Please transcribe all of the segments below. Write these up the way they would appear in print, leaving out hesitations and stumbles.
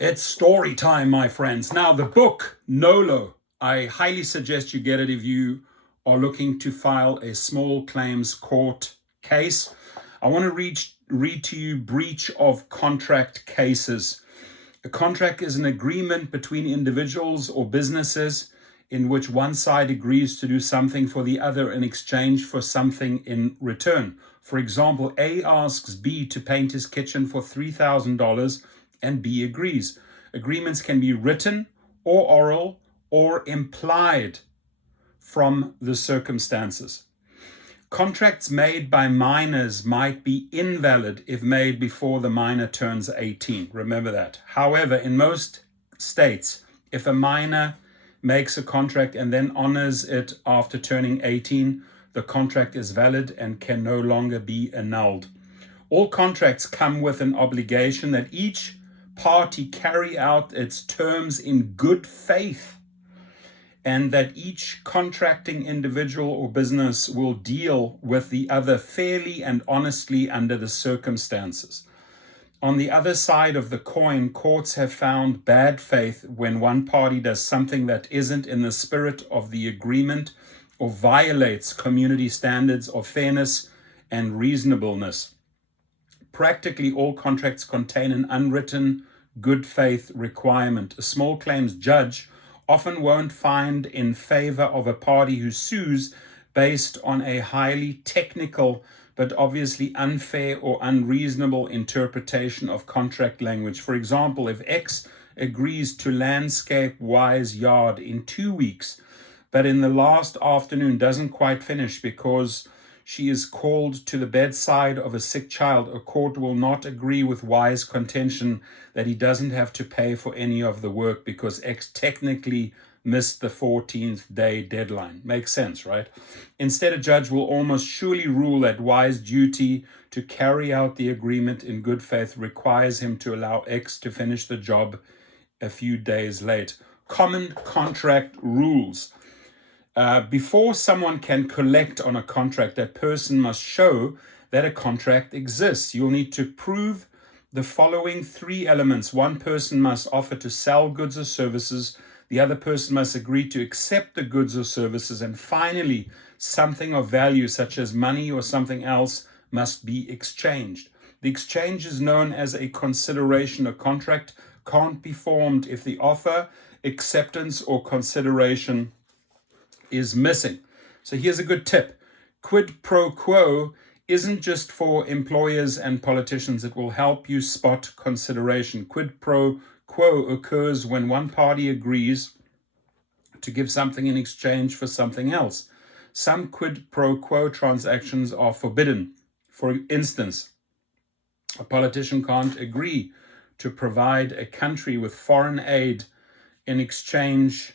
It's story time, my friends. Now, the book, NOLO, I highly suggest you get it if you are looking to file a small claims court case. I want to read to you breach of contract cases. A contract is an agreement between individuals or businesses in which one side agrees to do something for the other in exchange for something in return. For example, A asks B to paint his kitchen for $3,000 and B agrees. Agreements can be written or oral or implied from the circumstances. Contracts made by minors might be invalid if made before the minor turns 18. Remember that. However, in most states, if a minor makes a contract and then honors it after turning 18, the contract is valid and can no longer be annulled. All contracts come with an obligation that each party carry out its terms in good faith, and that each contracting individual or business will deal with the other fairly and honestly under the circumstances. On the other side of the coin, courts have found bad faith when one party does something that isn't in the spirit of the agreement or violates community standards of fairness and reasonableness. Practically all contracts contain an unwritten good faith requirement. A small claims judge often won't find in favor of a party who sues based on a highly technical but obviously unfair or unreasonable interpretation of contract language. For example, if X agrees to landscape Y's yard in 2 weeks, but in the last afternoon doesn't quite finish because she is called to the bedside of a sick child, a court will not agree with Y's contention that he doesn't have to pay for any of the work because X technically missed the 14th day deadline. Makes sense, right? Instead, a judge will almost surely rule that Y's duty to carry out the agreement in good faith requires him to allow X to finish the job a few days late. Common contract rules. Before someone can collect on a contract, that person must show that a contract exists. You'll need to prove the following 3 elements. One person must offer to sell goods or services. The other person must agree to accept the goods or services. And finally, something of value, such as money or something else, must be exchanged. The exchange is known as a consideration. A contract can't be formed if the offer, acceptance, or consideration is missing. So here's a good tip. Quid pro quo isn't just for employers and politicians. It will help you spot consideration. Quid pro quo occurs when one party agrees to give something in exchange for something else. Some quid pro quo transactions are forbidden. For instance, a politician can't agree to provide a country with foreign aid in exchange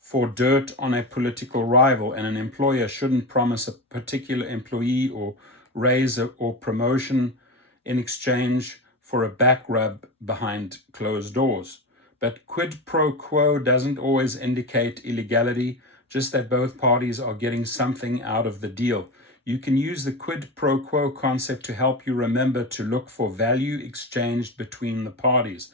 for dirt on a political rival, and an employer shouldn't promise a particular employee or raise or promotion in exchange for a back rub behind closed doors. But quid pro quo doesn't always indicate illegality, just that both parties are getting something out of the deal. You can use the quid pro quo concept to help you remember to look for value exchanged between the parties.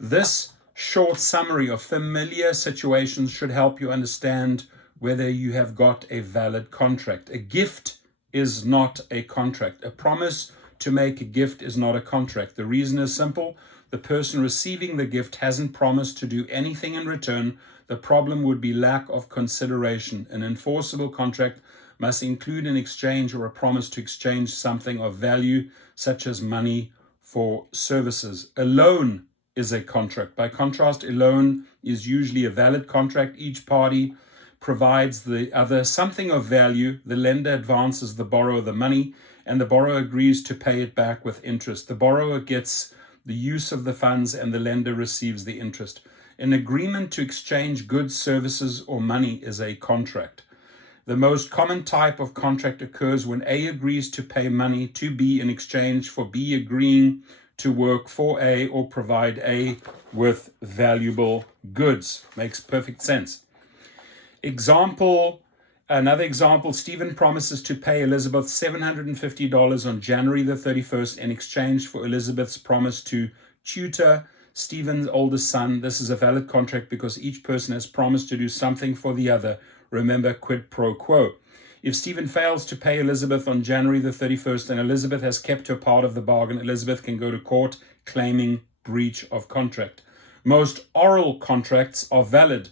This short summary of familiar situations should help you understand whether you have got a valid contract. A gift is not a contract. A promise to make a gift is not a contract. The reason is simple. The person receiving the gift hasn't promised to do anything in return. The problem would be lack of consideration. An enforceable contract must include an exchange or a promise to exchange something of value, such as money for services. A loan is a contract. By contrast, a loan is usually a valid contract. Each party provides the other something of value. The lender advances the borrower the money, and the borrower agrees to pay it back with interest. The borrower gets the use of the funds, and the lender receives the interest. An agreement to exchange goods, services, or money is a contract. The most common type of contract occurs when A agrees to pay money to B in exchange for B agreeing to work for A or provide A with valuable goods. Makes perfect sense. Another example, Stephen promises to pay Elizabeth $750 on January the 31st in exchange for Elizabeth's promise to tutor Stephen's oldest son, this is a valid contract because each person has promised to do something for the other. Remember, quid pro quo. If Stephen fails to pay Elizabeth on January the 31st and Elizabeth has kept her part of the bargain, Elizabeth can go to court claiming breach of contract. Most oral contracts are valid,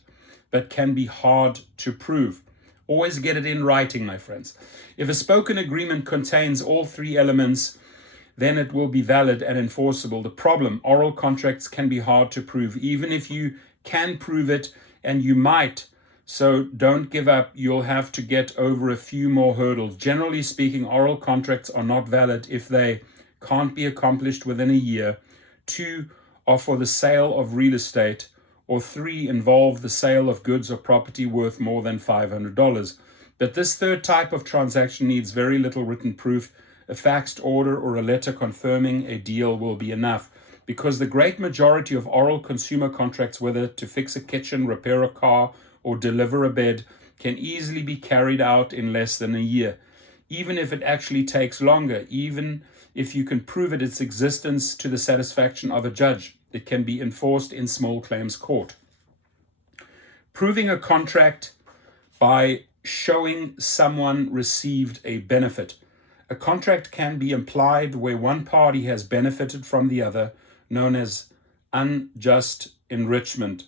but can be hard to prove. Always get it in writing, my friends. If a spoken agreement contains all three elements, then it will be valid and enforceable. The problem, oral contracts can be hard to prove, even if you can prove it, and you might. So don't give up. You'll have to get over a few more hurdles. Generally speaking, oral contracts are not valid if they can't be accomplished within a year. 2, are for the sale of real estate, or 3, involve the sale of goods or property worth more than $500. But this third type of transaction needs very little written proof. A faxed order or a letter confirming a deal will be enough, because the great majority of oral consumer contracts, whether to fix a kitchen, repair a car, or deliver a bed, can easily be carried out in less than a year. Even if it actually takes longer, even if you can prove its existence to the satisfaction of a judge, it can be enforced in small claims court. Proving a contract by showing someone received a benefit. A contract can be implied where one party has benefited from the other, known as unjust enrichment,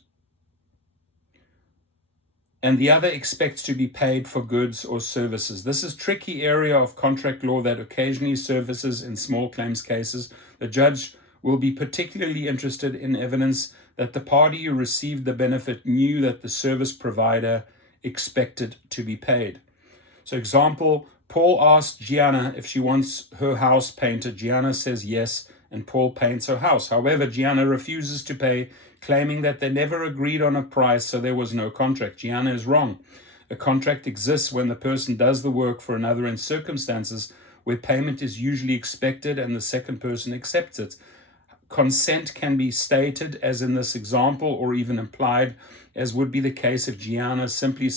and the other expects to be paid for goods or services. This is a tricky area of contract law that occasionally surfaces in small claims cases. The judge will be particularly interested in evidence that the party who received the benefit knew that the service provider expected to be paid. So example, Paul asks Gianna if she wants her house painted. Gianna says yes, and Paul paints her house. However, Gianna refuses to pay, claiming that they never agreed on a price, so there was no contract. Gianna is wrong. A contract exists when the person does the work for another in circumstances where payment is usually expected and the second person accepts it. Consent can be stated, as in this example, or even implied, as would be the case if Gianna simply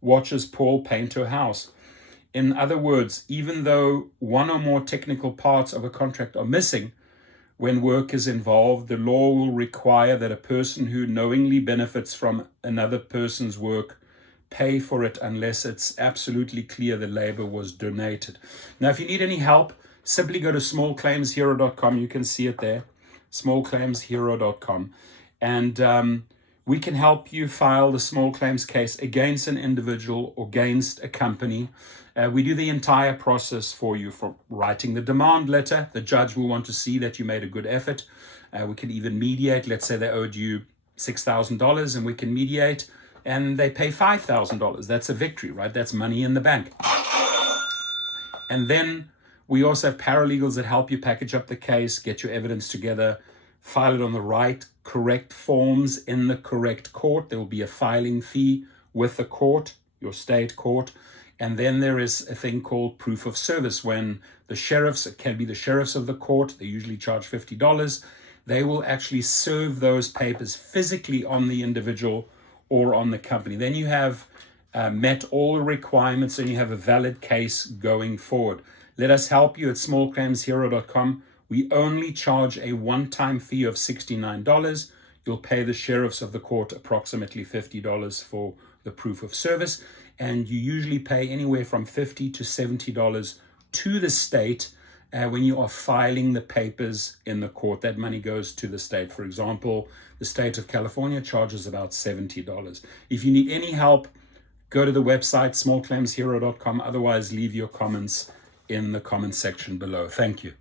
watches Paul paint her house. In other words, even though one or more technical parts of a contract are missing, when work is involved, the law will require that a person who knowingly benefits from another person's work pay for it unless it's absolutely clear the labor was donated. Now, if you need any help, simply go to smallclaimshero.com. You can see it there, smallclaimshero.com. And we can help you file the small claims case against an individual or against a company. We do the entire process for you, from writing the demand letter. The judge will want to see that you made a good effort. We can even mediate. Let's say they owed you $6,000 and we can mediate and they pay $5,000. That's a victory, right? That's money in the bank. And then we also have paralegals that help you package up the case, get your evidence together, file it on the right, correct forms in the correct court. There will be a filing fee with the court, your state court. And then there is a thing called proof of service, when the sheriffs, it can be the sheriffs of the court, they usually charge $50. They will actually serve those papers physically on the individual or on the company. Then you have met all the requirements and you have a valid case going forward. Let us help you at smallclaimshero.com. We only charge a one-time fee of $69. You'll pay the sheriffs of the court approximately $50 for the proof of service. And you usually pay anywhere from $50 to $70 to the state when you are filing the papers in the court. That money goes to the state. For example, the state of California charges about $70. If you need any help, go to the website, smallclaimshero.com. Otherwise, leave your comments in the comment section below. Thank you.